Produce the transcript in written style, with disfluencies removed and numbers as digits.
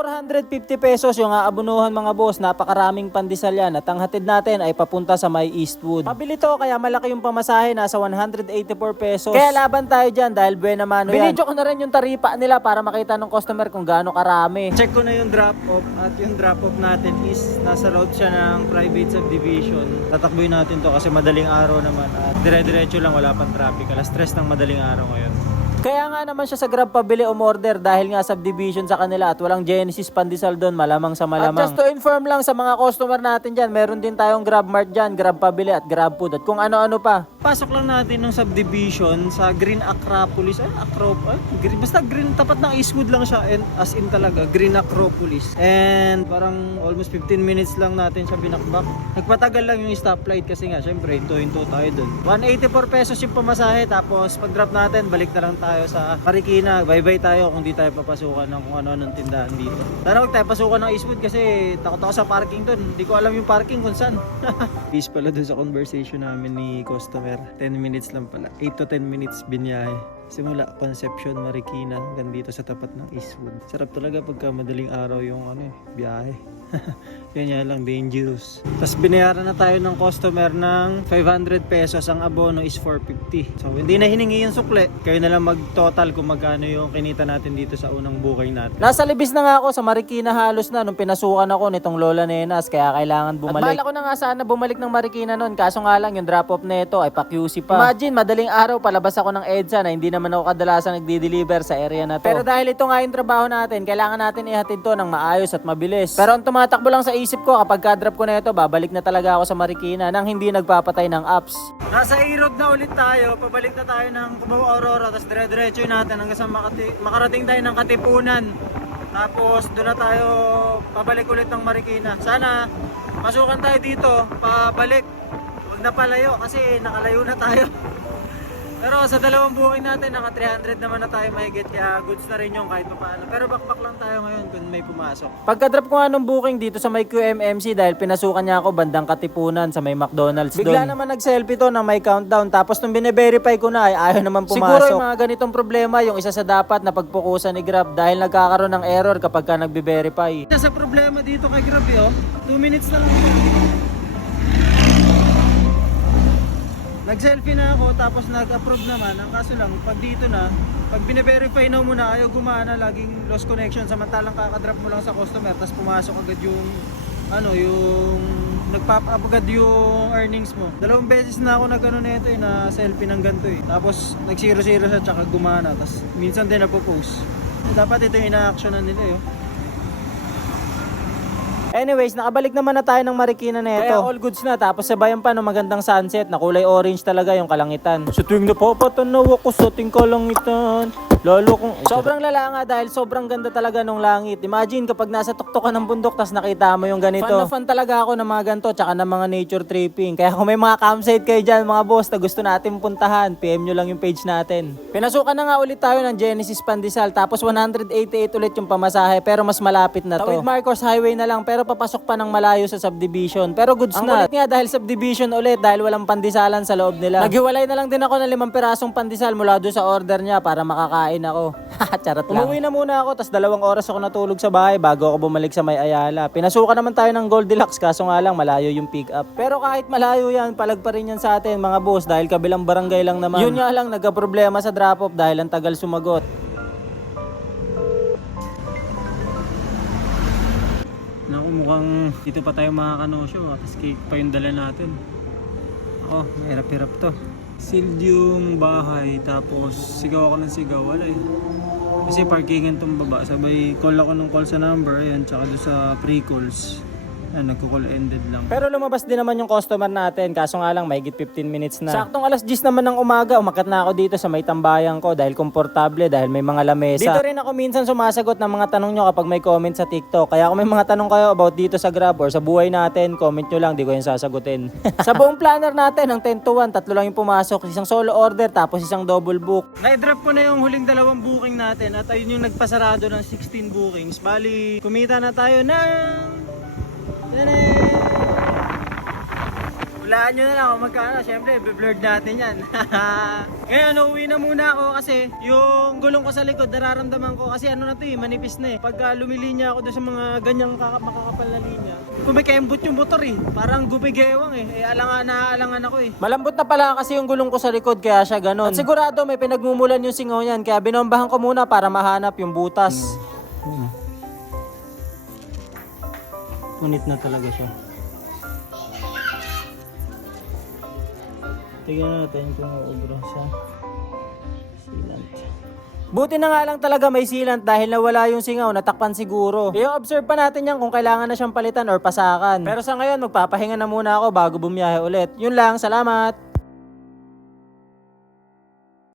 450 pesos yung aabunuhan mga boss. Napakaraming pandesal yan at ang hatid natin ay papunta sa may Eastwood. Pabili to kaya malaki yung pamasahe, nasa 184 pesos. Kaya laban tayo dyan dahil buena mano yan. Binidyo ko na rin yung taripa nila para makita ng customer kung gaano karami. Check ko na yung drop off at yung drop off natin is nasa road siya ng private subdivision. Tatakboy natin to kasi madaling araw naman at dire-diretso lang, wala pang traffic. Alas 3 ng madaling araw ngayon. Kaya nga naman siya sa Grab pabili o order dahil nga subdivision sa kanila at walang Genesis pandesal doon, malamang sa malamang. At just to inform lang sa mga customer natin dyan, meron din tayong Grab Mart dyan, Grab pabili at Grab food at kung ano-ano pa. Pasok lang natin ng subdivision sa Green Acropolis, basta green, tapat ng Eastwood lang siya, and as in talaga, Green Acropolis. And parang almost 15 minutes lang natin siya binakbak. Nagpatagal lang yung stoplight kasi nga, syempre, hinto tayo doon. 184 pesos yung pamasahe, tapos pag drop natin, balik na lang tayo sa Marikina. Bye-bye tayo kung di tayo papasukan ng kung ano-anong tindahan dito. Sana huwag tayo pasukan ng Eastwood kasi takot ako sa parking doon. Hindi ko alam yung parking kung saan. Peace pala doon sa conversation namin ni customer. 10 minutes lang pala. 8 to 10 minutes binyahe. Simula Concepcion, Marikina, hanggang dito sa tapat ng Eastwood. Sarap talaga pagka madaling araw yung biyahe. Yan yan lang, dangerous. Tapos binayaran na tayo ng customer ng 500 pesos. Ang abono is 450. So hindi na hiningi yung sukle. Kayo na lang mag-total kung magkano yung kinita natin dito sa unang booking natin. Nasa libis na nga ako sa Marikina halos na nung pinasukan ako nitong Lola Nenas. Kaya kailangan bumalik. At bala ko na nga sana bumalik ng Marikina nun. Kaso nga lang yung drop-off na ito ay pa-QC pa. Imagine, madaling araw palabas ako ng EDSA na hindi naman ako kadalasan nagdi-deliver sa area na to. Pero dahil ito nga yung trabaho natin, kailangan natin ihatid to ng maayos at mabilis. Pero ang tumatakbo lang sa isip ko kapag ka-drop ko na ito, babalik na talaga ako sa Marikina nang hindi nagpapatay ng apps. Nasa A-Road na ulit tayo, pabalik na tayo ng Cubao Aurora, tapos dire-diretso natin hanggang sa makarating tayo ng Katipunan. Tapos doon na tayo pabalik ulit ng Marikina. Sana masukan tayo dito, pabalik. Huwag na palayo kasi nakalayo na tayo. Pero sa dalawang booking natin, naka 300 naman na tayo mahigit, kaya goods na rin yung kahit pa paano. Pero backpack lang tayo ngayon kung may pumasok. Pagka-drop ko nga nung booking dito sa may QMMC dahil pinasukan niya ako bandang Katipunan sa may McDonald's doon. Bigla naman nag-selfie to na may countdown, tapos nung bine-verify ko na ay ayaw naman pumasok. Siguro yung mga ganitong problema yung isa sa dapat na pagpukusan ni Grab dahil nagkakaroon ng error kapag ka nagbe-verify. Isa sa problema dito kay Grab 2 minutes na lang. Nag-selfie na ako tapos nag-approve naman. Ang kaso lang, pag dito na, pag bine-verify na muna, ayaw gumana, laging lost connection. Samantalang kakadrop mo lang sa customer, tapos pumasok agad yung, nag-pop up agad yung earnings mo. 2 beses na ako nag-ano nito na selfie ng ganito eh. Tapos nag-0-0 siya, tsaka gumana. Tapos minsan din napopost. Dapat ito yung ina-actionan nila Anyways, nakabalik naman na tayo ng Marikina na ito. Kaya all goods na, tapos sabayan pa ng magandang sunset na kulay orange talaga yung kalangitan. Sa tuwing napapatanaw ako sa ating kalangitan, lalo kung sobrang lala nga dahil sobrang ganda talaga ng langit. Imagine kapag nasa tuktok ka ng bundok tas nakita mo yung ganito. Fan na fan talaga ako ng mga ganito tsaka ng mga nature tripping. Kaya kung may mga campsite kayo dyan mga boss na gusto natin puntahan, PM nyo lang yung page natin. Pinasukan na nga ulit tayo ng Genesis Pandesal tapos 188 ulit yung pamasahe pero mas malapit na to. Tawid Marcos Highway na lang pero papasok pa ng malayo sa subdivision. Pero goods ang na. Ang ulit nga dahil subdivision ulit dahil walang pandesalan sa loob nila. Naghiwalay na lang din ako ng 5 pirasong pandesal mula doon sa order niya para makakain ako. Charot lang. Umuwi na muna ako, tas 2 oras ako natulog sa bahay bago ako bumalik sa may Ayala. Pinasukan naman tayo ng Goldilocks kaso nga lang malayo yung pick up. Pero kahit malayo yan, palag pa rin yan sa atin mga boss dahil kabilang barangay lang naman. Yun nga lang, nagka-problema sa drop off dahil ang tagal sumagot. Naku, mukhang dito pa tayo makakanosyo. Tapos cake pa yung dala natin. Ako, mahirap-hirap to. Sealed yung bahay, tapos sigaw ako ng sigaw, wala kasi parkingan tong baba, sabay call ako ng call sa number, ayan, tsaka doon sa pre-calls. Ayan, nagko-call ended lang. Pero lumabas din naman yung customer natin, kaso nga lang mahigit 15 minutes na. Saktong alas 10 naman ng umaga, umakyat na ako dito sa may tambayan ko dahil komportable, dahil may mga lamesa. Dito rin ako minsan sumasagot ng mga tanong nyo kapag may comment sa TikTok. Kaya kung may mga tanong kayo about dito sa Grab or sa buhay natin, comment nyo lang, di ko yung sasagutin. Sa buong planner natin, ng 10 to 1, 3 lang yung pumasok. Isang solo order, tapos isang double book. Na-drop ko na yung huling 2 booking natin at ayun yung nagpasarado ng 16 bookings. Bali, kumita na tayo ng Hulaan nyo na lang kung magkano. Siyempre, blurred natin yan. Ngayon, uuwi na muna ako kasi yung gulong ko sa likod, nararamdaman ko. Kasi ano na to manipis na Pagka lumilinya ako doon sa mga ganyang makakapal na linya, kumikembot yung motor Parang gumigewang alangan ako Malambot na pala kasi yung gulong ko sa likod, kaya siya ganun. At sigurado may pinagmumulan yung singaw niyan, kaya binombahan ko muna para mahanap yung butas. Ngunit na talaga siya. Tignan natin kung uubra sa sealant. Buti na nga lang talaga may sealant dahil nawala yung singaw, natakpan siguro. I-observe pa natin yan kung kailangan na siyang palitan or pasakan. Pero sa ngayon, magpapahinga na muna ako bago bumiyahe ulit. Yun lang, salamat!